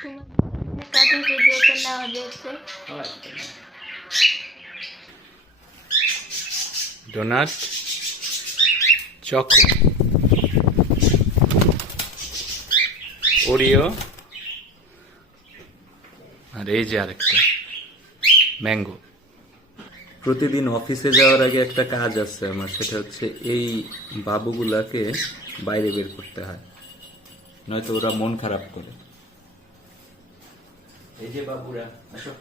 Cutting ভিডিওতে নেওয়া হয়েছে। ডোনাট, চকো, ওরিও, আর এই যে আরেকটা ম্যাঙ্গো। প্রতিদিন অফিসে যাওয়ার আগে একটা কাজ আছে আমার, সেটা হচ্ছে এই বাবুগুলাকে বাইরে বের করতে হয়, নয়তো ওরা মন খারাপ করে। এই যে বাবুরা, আসো।